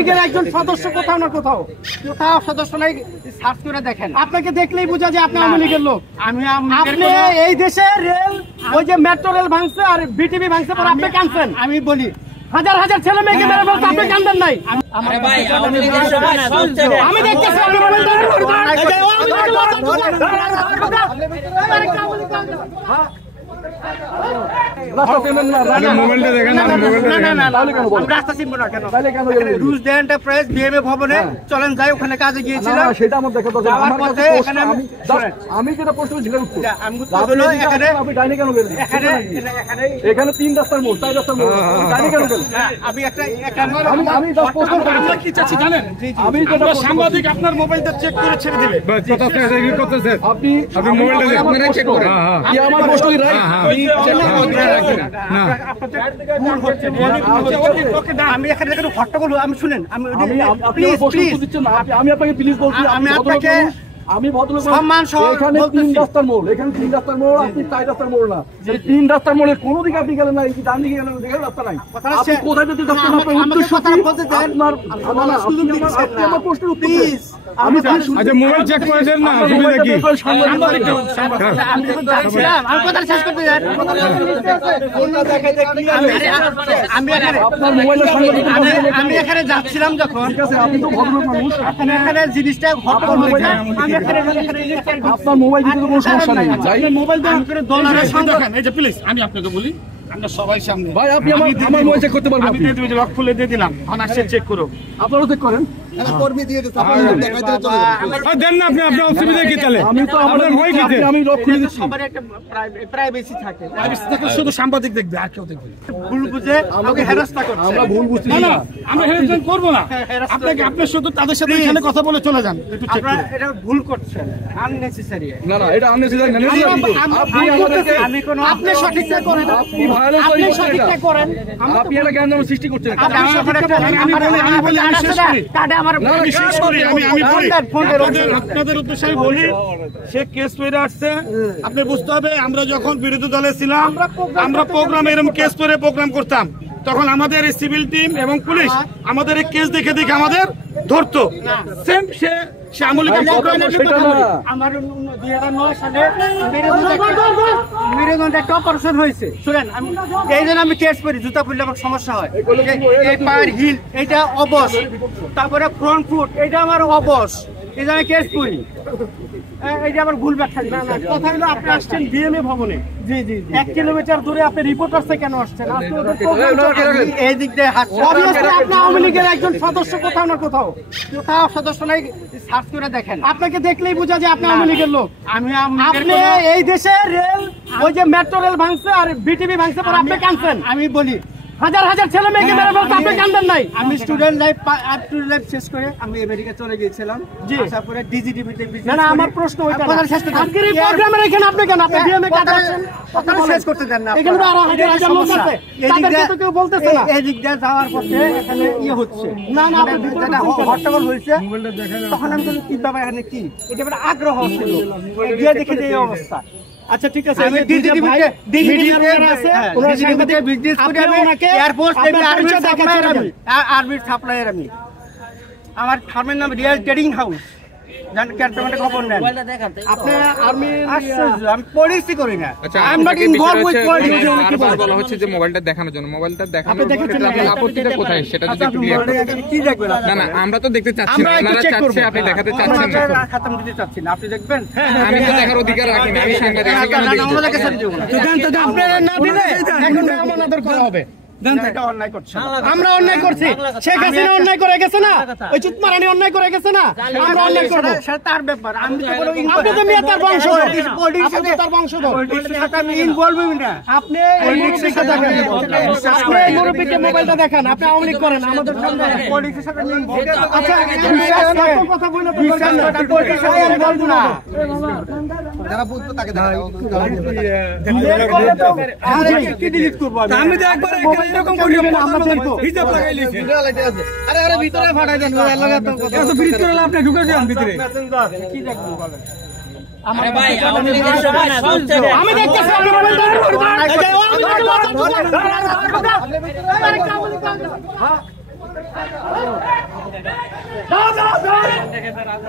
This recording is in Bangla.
লীগের একজন সদস্য কোথাও না কোথাও সদস্য নাই, সার্চ করে দেখেন। আপনাকে দেখলেই বোঝা যায় আপনি আওয়ামী লীগের লোক। আপনি এই দেশে রেল, ওই যে মেট্রো রেল ভাঙছে আর বিটিভি ভাঙছে পর আপনি কাঁদছেন। আমি বলি হাজার হাজার ছেলে মেয়েকে মেরে বলতে আপনি কাঁদেন নাই। আমি দেখতেছি আপনি চলেন যাই, ওখানে কাজে গিয়েছিলাম। আমি যেটা প্রশ্ন এখানে 3 রাস্তার মোড়, 4 রাস্তার মোড়, কেন গেলেন? কি চাচ্ছি জানেন? আমি সাংবাদিক, আপনার মোবাইলটা চেক করে ছেড়ে দিবে। আপনি মোবাইলটা চেক করেন। আমার প্রশ্ন আমি এখানে হট্টগোল, আমি শুনেন, আমি আপনাকে প্লিজ বলছি, আমি ভদ্রলোক সম্মান সহ এখানে 3 রাস্তার মোড়, এখানে 3 রাস্তার মোড়, আপনি 4 রাস্তার মোড় না, 3 রাস্তার মোড়ে কোন দিকে আপনি গেলেন না, ডান দিকে গেলেন, দেখেন রাস্তা নাই। আপনি কোথায় যেতে যাচ্ছেন? আপনার উদ্দেশ্য কি? আমার প্রশ্নের উত্তর প্লিজ। আমি আচ্ছা মোবাইল চেক করে দেন না, সুবিধা কি? আমি কথা শেষ করতে যাই। আমি এখানে যাচ্ছিলাম যখন, আপনি তো ভদ্রলোক মানুষ, এখানে জিনিসটা হট্টগোল হয়েছে। আপনার মোবাইল দিতে কোনো সমস্যা নেই, মোবাইল দেখেন। এই যে প্লিজ আমি আপনাকে বলি, আমরা সবাই সামনে ভাই, আপনি আমার মোবাইল চেক করতে পারবেন? আমি লক খুলে দিয়ে দিলাম, এখন আসছে চেক করো। আপনারাও চেক করেন। কর্মী দিয়ে দেন না আপনি, আপনার অসুবিধা কি তাহলে? আমি তো আপনার ভয় কি? আমি লক খুলে দিচ্ছি। সবার একটা প্রাইভেসি থাকে, শুধু সাংবাদিক দেখবে, আর কেউ দেখবে। ভুল বুঝে আমাকে হেরাস্তা করছে। আমরা ভুল বুঝছি না, আমরা হেরাসমেন্ট করব না। আপনাকে, আপনি শুধু তাদের সাথে এখানে কথা বলে চলে যান, একটু চেক করুন। এটা ভুল করছেন, আননেসেসারি। না না, এটা আননেসেসারি না। আপনি সঠিকটা করেন, আপনি ভায়োলেট করেন, আপনি এটা কেন সৃষ্টি করছেন? আপনাদের উদ্দেশ্যে আমি বলি, সে কেস করে আসছে। আপনি বুঝতে হবে, আমরা যখন বিরোধী দলে ছিলাম, আমরা প্রোগ্রাম এরকম কেস করে প্রোগ্রাম করতাম, তখন আমাদের এই সিভিল টিম এবং পুলিশ আমাদের এই কেস দেখে দেখে আমাদের ধরতো। সেম সে আমলিকে আমার 2009 সালে মেরুদণ্ডে একটা অপারেশন হয়েছে। শুনেন, এই জন্য আমি কেস করি, জুতা খুললে আমার সমস্যা হয়। এই পায়ের হিল এইটা অবশ, তারপরে ফ্রন্ট ফুট এইটা আমার অবশ, এই জন্য কেস করি। এই যে আমার ভুল ব্যাখ্যা দিন। কথা হলো, আপনি আসছেন বিএমএ ভবনে। জি জি, 1 কিলোমিটার দূরে আপনি রিপোর্টার্সে কেন আসছেন? এই দিক দিয়ে আপনি আওয়ামী লীগের একজন সদস্য কোথাও না কোথাও সদস্য নাই, সার্চ করে দেখেন। আপনাকে দেখলেই বোঝা যায় আপনি আওয়ামী লীগের লোক। আপনি এই দেশে রেল, ওই যে মেট্রো রেল ভাঙছে আর বিটিভি ভাঙছে পর আপনি কাঁদছেন। আমি বলি হাজার হাজার ছেলে মেয়েকে মেরে বলতে আপনি কাঁদেন নাই। আমি স্টুডেন্ট লাইফ শেষ করে আমি আমেরিকা চলে গিয়েছিলাম। তারপরে ডিজিটিভিতে না না, আমার প্রশ্ন ওইটা না। আজকের এই প্রোগ্রামের এখানে আপনি কেন? আপনি বিএমএ কাজ করছেন, কথা শেষ করতে দেন না। এখানে তো আরো হাজার হাজার লোক আছে, তাদেরকে তো কেউ বলতেছে না। এই দিক দিয়ে যাওয়ার পথে এখানে হচ্ছে না না, যেটা হট্টগোল হয়েছে, তখন আমি বলি কি বাবা এখানে কি, এটা একটা আগ্রহ ছিল, গিয়ে দেখে যে এই অবস্থা। আচ্ছা ঠিক আছে, আমি আর্মির সাপ্লায়ার। আমি আমার ফার্মের নাম রিয়াল ট্রেডিং হাউস, খবর নেন। আপনি আমি পলিসি করি না। বলা হচ্ছে যে মোবাইলটা দেখানোর জন্য, মোবাইলটা দেখানোর আপত্তিটা কোথায় সেটা যদি একটু ক্লিয়ার করেন। কি দেখবেন? না না, আমরা তো দেখতে চাচ্ছি না, আপনারা চাচ্ছেন, আপনি দেখাতে চাচ্ছেন না। খাতাম দিতে চাচ্ছি না, আপনি দেখবেন। আমি তো দেখার অধিকার রাখি না, আমি সাংবাদিক, আমি কেন দেখব? আপনারা না দিলে এখন আমাদের করা হবে। আমরা অন্যায় করছি, শেখ হাসিনা অন্যায় করে গেছে না, ওই চিৎমারানি অন্যায় করে গেছে না, আমরা অন্যায় করবো, তার ব্যাপার। আপনি তো মেয়ে তার বংশধর, তার বংশধর, আমি ইনভলভই না। আপনি এই মুরব্বীকে মোবাইলটা দেখান, আপনি আওয়ামী লীগ করেন, আমাদের পলিটিক্সের সাথে কথা বলে বলবো না। যারা বলতো তাকে ডিলিট করবো আমি তো একবার এরকম করি, আমরা দেখবো হিসাব লাগাই লিখি। আরে আরে ভিতরে ফাটাই দেন, এত ফ্রিজ করে আপনি ঢুকে যান ভিতরে। কি দেখবো বলেন? আরে ভাই, আমি দেখতেছি আপনি মোবাইল ধরে দাও